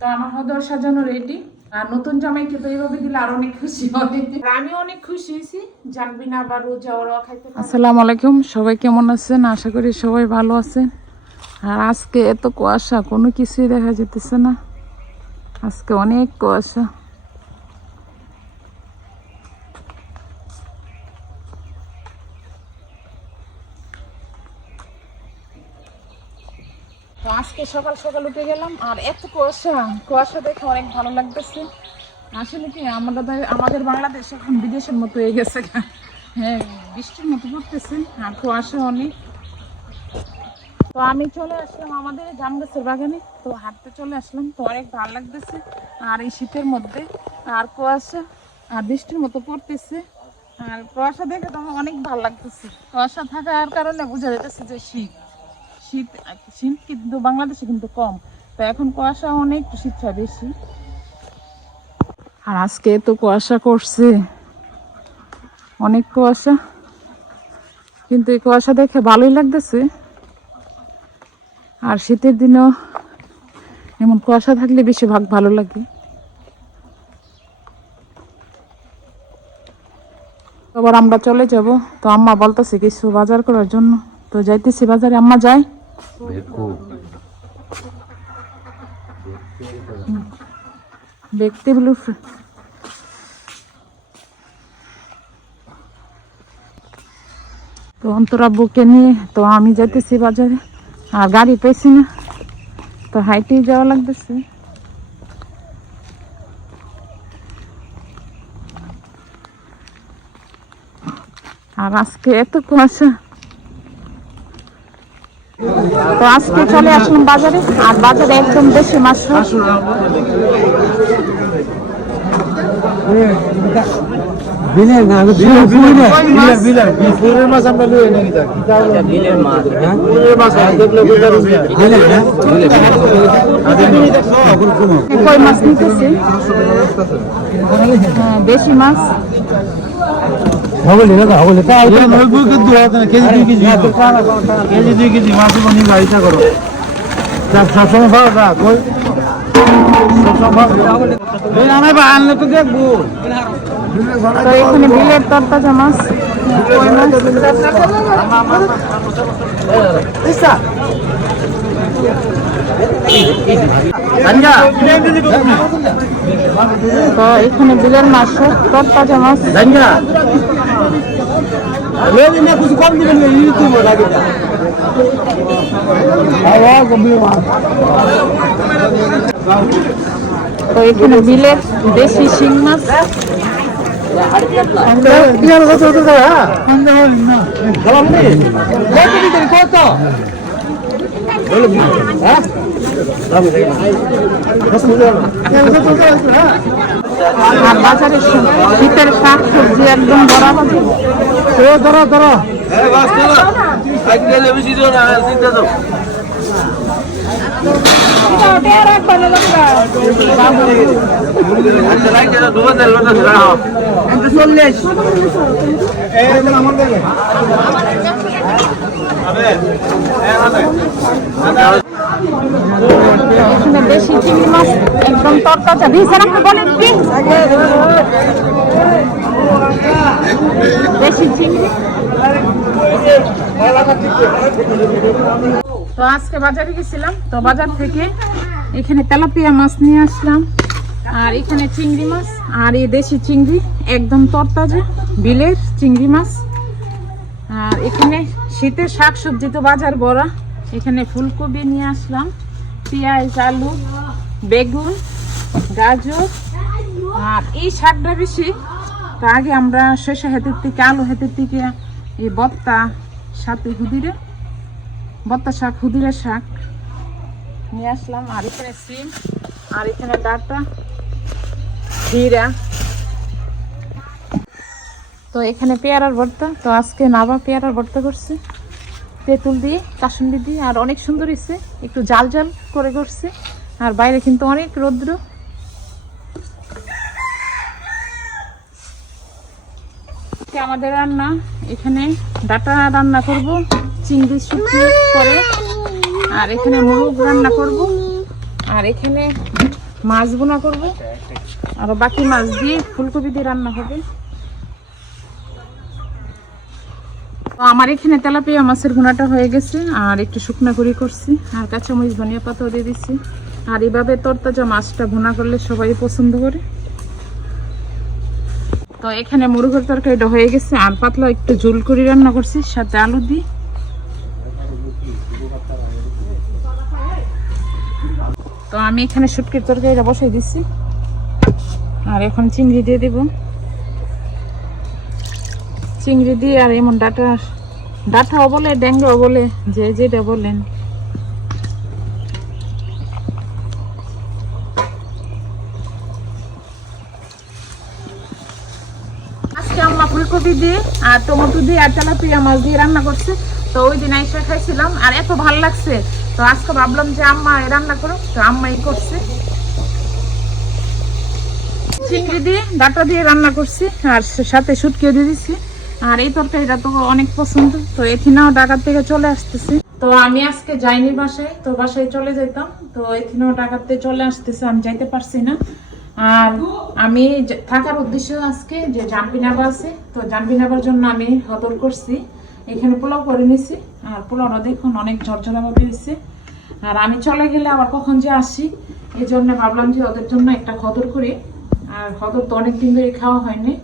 তো আমার হদর সাজানো রেডি। আর নতুন জামাইকে তো এইভাবে দিলে আর অনেক খুশি হবে। আমি অনেক খুশি হয়েছি। জানবি না আবার রোজা ওরাও খাইতে। আসসালামু আলাইকুম, সবাই কেমন আছেন? আশা করি সবাই ভালো আছেন। আর আজকে এত কুয়াশা, কোনো কিছুই দেখা যেতেছে না। আজকে অনেক কুয়াশা। তো আজকে সকাল সকাল উঠে গেলাম আর এত কুয়াশা দেখে অনেক ভালো লাগতেছে। আসলে কি আমাদের বাংলাদেশ এখন বিদেশের মতো হয়ে গেছে। হ্যাঁ, বৃষ্টির মতো পড়তেছে আর কুয়াশা অনেক। তো আমি চলে আসলাম আমাদের জাম গাছের বাগানে। তো হাঁটতে চলে আসলাম, তো অনেক ভালো লাগতেছে। আর এই শীতের মধ্যে আর কুয়াশা আর বৃষ্টির মতো পড়তেছে। আর কুয়াশা দেখে তো অনেক ভালো লাগতেছে। কুয়াশা থাকার কারণে বোঝা যাচ্ছে যে শীত কিন্তু বাংলাদেশে কিন্তু কম। তো এখন কুয়াশা অনেক, শীতটা বেশি। আর আজকে তো কুয়াশা করছে, অনেক কুয়াশা, কিন্তু এই কুয়াশা দেখে ভালোই লাগতেছে। আর শীতের দিনেও এমন কুয়াশা থাকলে বেশি ভালো লাগে। আবার আমরা চলে যাব। তো আম্মা বলতেছে কিছু বাজার করার জন্য, তো যাইতেছি বাজারে। আম্মা যাই দেখতে বলু। তো অন্তরা বুকে নিয়ে তো আমি যাইতেছি বাজারে। আর গাড়ি পেয়েছি না, তো হাইটেই যাওয়া লাগতেছে। আর আজকে এত কুয়াশা। তো আজকে চলে আসলাম বাজারে। আর বাজারে একদম দেশি মাছ। কই মাছ নিতেছি, দেশি মাছ। কেজি মাছ গাড়িটা করো সবসময় আনলে তো দেখবো। তো এখানে বিলের তরতাজা মাছ, তো এখানে বিলের মাছ, তরতাজা মাছ। কম দিবেন তো এখানে বিলের দেশি শিং মাছ। আর বাজারে শীতের শাক সবজি একদম ধরা বাজার। এখানে দেশি চিংড়ি মাছ একদম তরতাজা। বলেন দেশি চিংড়ি। তো আজকে বাজারে গেছিলাম, তো বাজার থেকে এখানে তেলাপিয়া মাছ নিয়ে আসলাম। আর এখানে চিংড়ি মাছ, আর এই দেশি চিংড়ি একদম তরতাজা বিলের চিংড়ি মাছ। আর এখানে শীতের শাক সবজি তো বাজার ভরা। এখানে ফুলকপি নিয়ে আসলাম, পেঁয়াজ, আলু, বেগুন, গাজর। আর এই শাকটা বেশি। তো আগে আমরা শসা হেতের থেকে, আলু হেতের থেকে এই বত্তা সাথে বত্তা শাক, হুদিরের শাক নিয়ে আসলাম। আর এখানে সিম, আর এখানে ডাঁটা, জিরা। তো এখানে পেয়ারার ভর্তা। তো আজকে নাবা পেয়ারার ভর্তা করছে তেঁতুল দিয়ে, কাসুন্দি দিয়ে। আর অনেক সুন্দর হয়েছে, একটু জাল জাল করে করছে। আর বাইরে কিন্তু অনেক রৌদ্র। আমাদের রান্না এখানে ডাঁটা রান্না করব, চিংড়ি শুকিয়ে করে। আর এখানে মুরগ রান্না করব। আর এখানে মাছ ভুনা করব, আর বাকি মাছ দিয়ে ফুলকপি দিয়ে রান্না হবে। তো আমার এখানে তেলাপিয়া মাছের ভুনাটা হয়ে গেছে, আর একটু শুকনা করে করছি, আর কাঁচামরিচ ধনিয়া পাতাও দিয়ে দিচ্ছি। আর এইভাবে তরতাজা মাছটা ভুনা করলে সবাই পছন্দ করে। তো এখানে মুরগের তরকারিটা হয়ে গেছে, আর পাতলা একটু ঝোল করে রান্না করছি সাথে আলু দিয়ে। তো আমি এখানে শুটকির তরকারিটা বসাই দিচ্ছি, আর এখন চিংড়ি দিয়ে দেব। চিংড়ি দিয়ে আর এমন ডাঁটাও বলে ড্যাংরাও বলে, যে যেটা বলেন। আজকে আম্মা ফুলকপি দিয়ে আর টমেটো দিয়ে আর তেলাপিয়া মাছ দিয়ে রান্না করছে। তো ওই দিন আইসা খাইছিলাম, আর এত ভালো লাগছে, তো আজকে ভাবলাম যে আম্মা রান্না করো, তো আম্মাই করছে। চিংড়ি দিয়ে ডাঁটা দিয়ে রান্না করছি, আর সাথে শুটকিও দিয়ে দিচ্ছি। আর এই তরকারিটা তো অনেক পছন্দ, তো এখানেও ঢাকা থেকে চলে আসতেছে। তো আমি আজকে যাইনি বাসায়, তো বাসায় চলে যেতাম, তো এখানেও ঢাকাতে চলে আসতেছে, আমি যাইতে পারছি না। আর আমি থাকার উদ্দেশ্য আজকে যে জানবিনাবা আছে, তো জানবিনাবার জন্য আমি হদর করছি, এখানে পোলাও করে নিছি। আর পোলাওটা দেখুন অনেক ঝরঝরা ভাবে হয়েছে। আর আমি চলে গেলে আবার কখন যে আসি, এই জন্য ভাবলাম যে ওদের জন্য একটা খদর করি। আর খদর তো অনেকদিন ধরে খাওয়া হয়নি,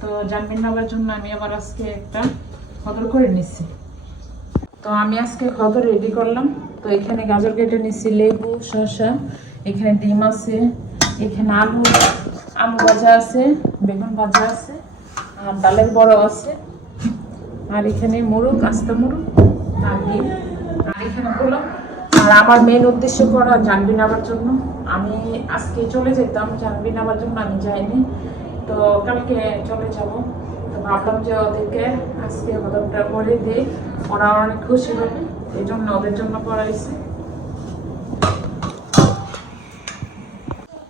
তো জানবিন নেওয়ার জন্য আমি আবার আজকে একটা খদর করে নিচ্ছি। তো আমি আজকে খদর রেডি করলাম। তো এখানে গাজর কেটে নিচ্ছি, লেবু, শসা, এখানে ডিম আছে, এখানে আলু ভাজা আছে, বেগুন ভাজা আছে, আর ডালের বড় আছে, আর এখানে মুরগ, আস্তা মুরগ, আর ডিম, আর এখানে পোলাও। আর আমার মেন উদ্দেশ্য করা জানবি নেওয়ার জন্য। আমি আজকে চলে যেতাম, জানবি নেওয়ার জন্য আমি যাইনি, তো কালকে চলে যাব। তো ভাবলাম যে ওদেরকে আজকে হদরটা করে দিই, ওরা অনেক খুশি হবে, এই জন্য ওদের জন্য করাইছি।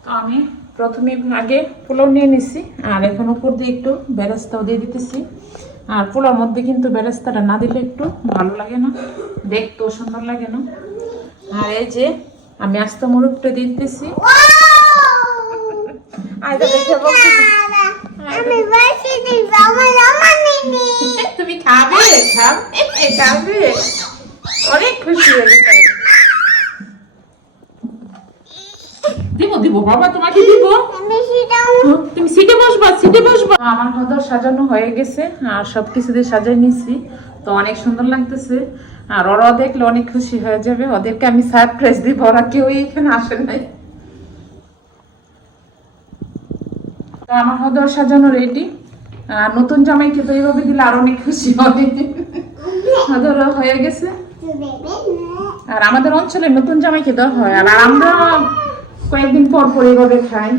তো আমি প্রথমে আগে পোলাও নিয়ে নিছি, আর এখন উপর দিয়ে একটু বেরেস্তাও দিয়ে দিতেছি। আর পোলাওর মধ্যে কিন্তু বেরেস্তাটা না দিলে একটু ভালো লাগে না, দেখতেও সুন্দর লাগে না। আর এই যে আমি আস্ত মুরগটা দিতেছি। তুমি খাবে? খাবে, অনেক খুশি হয়ে দিব বাবা, তোমাকে দিব। তুমি সিটে বসবা। আমার হদর সাজানো হয়ে গেছে, আর সবকিছু দিয়ে সাজাই নিছি, তো অনেক সুন্দর লাগতেছে। আর ওরা দেখলে অনেক খুশি হয়ে যাবে, ওদেরকে আমি সারপ্রাইজ দিব, ওরা কেউ এখানে আসে নাই। তো আমার হদর সাজানো রেডি। আর নতুন জামাইকে তো এইভাবে দিলে আর অনেক খুশি হবে। হদর হয়ে গেছে। আর আমাদের অঞ্চলে নতুন জামাইকে দেওয়া হয়, আর আমরা কয়েকদিন পর পর এইভাবে খাই,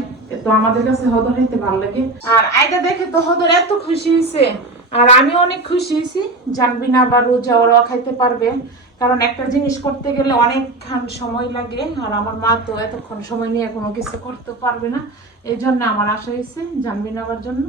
তো আমাদের কাছে হদর হইতে ভালো লাগে। আর আয়দা দেখে তো হদর এত খুশি হয়েছে, আর আমি অনেক খুশি হয়েছি। জানবি না বা রোজা ওরাও খাইতে পারবে, কারণ একটা জিনিস করতে গেলে অনেকক্ষণ সময় লাগে, আর আমার মা তো এতক্ষণ সময় নিয়ে কোনো কিছু করতে পারবে না। এই জন্য আমার আশা হয়েছে জানবি নেওয়ার জন্য।